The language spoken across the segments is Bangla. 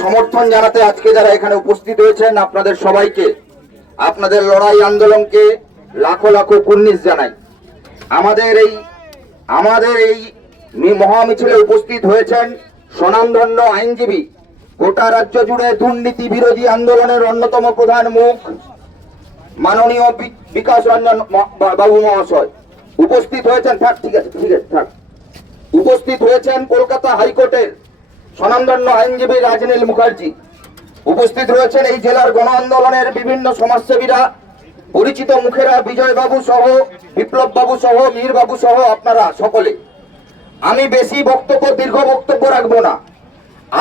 সমর্থন জানাতে আজকে যারা এখানে উপস্থিত হয়েছেন আপনাদের সবাইকে, আপনাদের লড়াই আন্দোলনকে লাখো লাখো কুর্নিশ জানাই। আমাদের এই মহামিছিলে উপস্থিত হয়েছেন স্বনামধন্য আইনজীবী, গোটা রাজ্য জুড়ে দুর্নীতি বিরোধী আন্দোলনের অন্যতম প্রধান মুখ মাননীয় বিকাশ রঞ্জন বাবু মহাশয় উপস্থিত হয়েছেন। উপস্থিত হয়েছেন কলকাতা হাইকোর্টের স্বনামধন্য আইনজীবী রাজনীল মুখার্জি। উপস্থিত রয়েছেন এই জেলার গণ আন্দোলনের বিভিন্ন সমাজসেবীরা, পরিচিত মুখেরা, বিজয় বাবু সহ, বিপ্লব বাবু সহ, মীর বাবু সহ আপনারা সকলে। আমি বেশি দীর্ঘ বক্তব্য রাখবো না।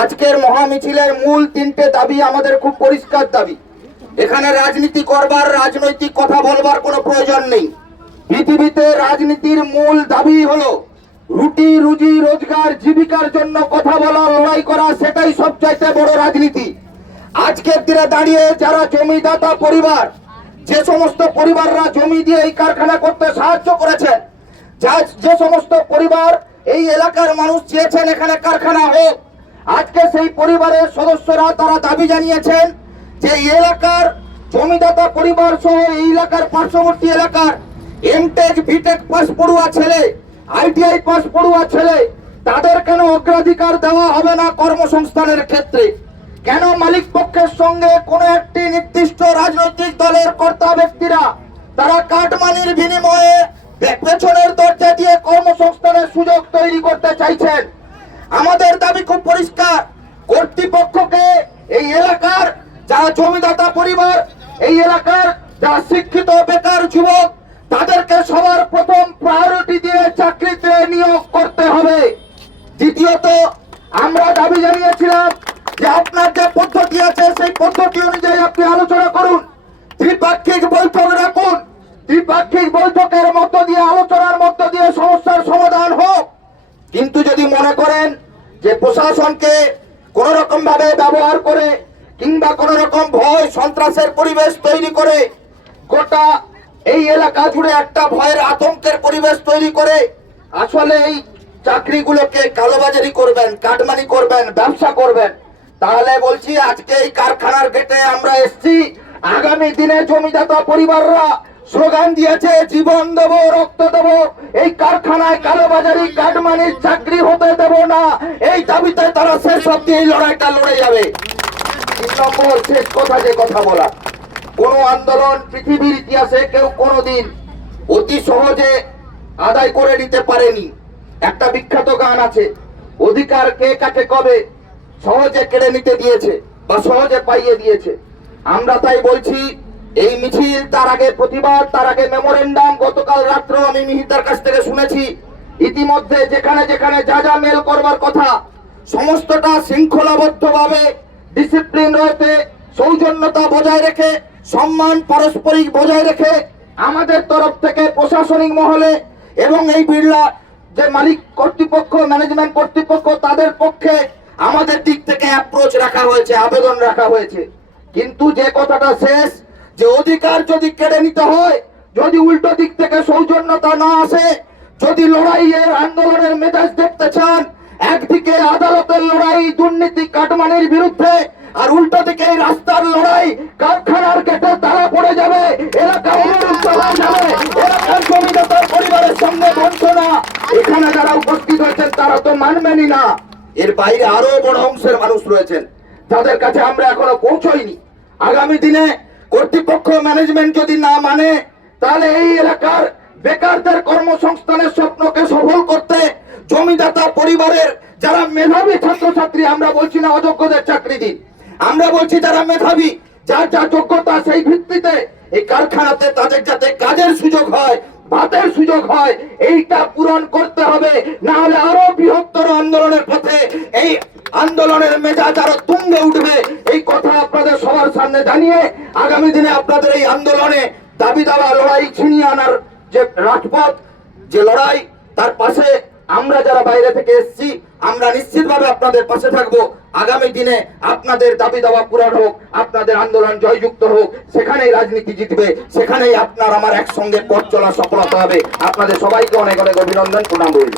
আজকের মহামিছিলের মূল তিনটে দাবি আমাদের খুব পরিষ্কার দাবি। এখানে রাজনীতি করবার, রাজনৈতিক কথা বলবার কোনো প্রয়োজন নেই। পৃথিবীতে রাজনীতির মূল দাবি হলো রুটি রুজি রোজগার জীবিকার জন্য কথা বলা, লড়াই করা, সেটাই সবচাইতে বড় রাজনীতি। আজকের দিনে দাঁড়িয়ে যারা জমিদাতা পরিবার, যে সমস্ত পরিবাররা জমি দিয়ে এই কারখানা করতে সাহায্য করেছেন, যে সমস্ত পরিবার এই এলাকার মানুষ চেয়েছেন এখানে কারখানা হোক, আজকে সেই পরিবারের সদস্যরা তারা দাবি জানিয়েছেন যে এলাকার জমিদাতা পরিবার সহ এই এলাকার পার্শ্ববর্তী এলাকার এমটেক বিটেক পাস পড়ুয়া ছেলে, আইটিআই পাস পড়ুয়া ছেলে, তাদের কেন অগ্রাধিকার দেওয়া হবে না কর্মসংস্থানের ক্ষেত্রে? কেন মালিক পক্ষের সঙ্গে কোন একটি নির্দিষ্ট রাজনৈতিক দলের কর্তা ব্যক্তিরা তারা কাটমানির বিনিময়ে পেছনের দরজা দিয়ে কর্মসংস্থানের সুযোগ তৈরি করতে চাইছেন? আমাদের দাবি খুব পরিষ্কার, কর্তৃপক্ষকে এই এলাকার যারা জমিদাতা পরিবার, এই এলাকার যারা শিক্ষিত বেকার যুবক, তাদেরকে সবার প্রথম প্রায়োরিটি দিয়ে চাকরিতে নিয়োগ করতে হবে। দ্বিতীয়ত, আমরা দাবি জানিয়েছিলাম যে আপনার যে পদ্ধতি আছে সেই পদ্ধতি অনুযায়ী আপনি আলোচনা করুন, ত্রিপাক্ষিক বৈঠক রাখুন, ত্রিপাক্ষিক বৈঠকের মধ্য দিয়ে, আলোচনার মধ্য দিয়ে সমস্যার সমাধান হোক। কিন্তু যদি মনে করেন যে প্রশাসনকে কোন রকম ভাবে ব্যবহার করে কিংবা কোন রকম ভয় সন্ত্রাসের পরিবেশ তৈরি করে গোটা এই এলাকা জুড়ে একটা ভয়ের আতঙ্কের পরিবেশ তৈরি করে আসলে এই চাকরিগুলোকে কালোবাজারি করবেন, কাটমানি করবেন, ব্যবসা করবেন, তাহলে বলছি আজকে এই কারখানার গেটে আমরা এসছি। আগামী দিনে জমিদাতা পরিবাররা স্লোগান দিয়েছে জীবন দেব, রক্ত দেব, এই কারখানায় কালোবাজারি কাটমানির চাকরি হতে দেব না। এই দাবিতে তারা শেষ অব্দি এই লড়াইটা লড়ে যাবে। 3 নম্বর শেষ কথা, যে কথা বলা, কোন আন্দোলন পৃথিবীর ইতিহাসে কেউ কোনদিন অতি সহজে আদায় করে নিতে পারেনি। একটা বিখ্যাত গান আছে, অধিকার কে কাকে কবে সহজে কেড়ে নিতে দিয়েছে বা সহজে পাইয়ে দিয়েছে। আমরা তাই বলছি এই মিছিল, তার আগে প্রতিবাদ, তার আগে মেমোরেন্ডাম, গতকাল রাত্রে আমি মিহিতার কাছ থেকে শুনেছি ইতিমধ্যে যেখানে যেখানে যা যা মেল করবার কথা সমস্তটা শৃঙ্খলাবদ্ধভাবে, ডিসিপ্লিন রয়েছে, সৌজন্যতা বজায় রেখে, সম্মান পারস্পরিক বজায় রেখে আমাদের তরফ থেকে প্রশাসনিক মহলে এবং এই বিড়লা যে মালিক কর্তৃপক্ষ, ম্যানেজমেন্ট কর্তৃপক্ষ, তাদের পক্ষে আমাদের দিক থেকে অ্যাপ্রোচ রাখা হয়েছে, আবেদন রাখা হয়েছে। কিন্তু যে কথাটা শেষ, যে অধিকার যদি কেড়ে নিতে হয়, যদি উল্টো দিক থেকে সৌজন্যতা না আসে, যদি লড়াইয়ের আন্দোলনের মেজাজ দেখতে চান, একদিকে আদালতের লড়াই দুর্নীতি কাটমানির বিরুদ্ধে, আর উল্টো দিকে রাস্তার লড়াই, কারখানার গেটে তালা পড়ে যাবে, এলাকা অবরুদ্ধ হয়ে যাবে, এলাকার জমিদাতার পরিবারের সঙ্গে বঞ্চনা, এখানে যারা উপস্থিত হয়েছেন তারা তো মানবেনই না। এর বাইরে আরো বড় অংশের মানুষ রয়েছেন যাদের কাছে আমরা এখনো পৌঁছইনি। আগামী দিনে কর্তৃপক্ষ, ম্যানেজমেন্ট যদি না মানে, তাহলে এই এলাকার বেকারদের কর্মসংস্থানের স্বপ্নকে সফল করতে জমিদাতা পরিবারের যারা মেধাবী ছাত্রছাত্রী, আমরা বলছি না অযোগ্যদের চাকরি দিন, আমরা বলছি যারা মেধাবী, যার যা যোগ্যতা সেই ভিত্তিতে এই কারখানাতে তাদের যাতে কাজের সুযোগ হয়, ভাতের সুযোগ হয়, এইটা পূরণ করতে হবে। না হলে আরো বৃহত্তর আন্দোলনের পথে এই আন্দোলনের মেজাজ আরো তুঙ্গে উঠবে। এই কথা আপনাদের সবার সামনে জানিয়ে আগামী দিনে আপনাদের এই আন্দোলনে দাবি দাওয়া, লড়াই ছিনিয়ে আনার যে রাজপথ, যে লড়াই, তার পাশে আমরা যারা বাইরে থেকে এসেছি আমরা নিশ্চিতভাবে আপনাদের পাশে থাকবো। আগামী দিনে আপনাদের দাবি দাওয়া পূরণ হোক, আপনাদের আন্দোলন জয়যুক্ত হোক, সেখানেই রাজনীতি জিতবে, সেখানেই আপনার আমার একসঙ্গে পথ চলা সফলতা হবে। আপনাদের সবাইকে অনেক অনেক অভিনন্দন, প্রণাম রইল।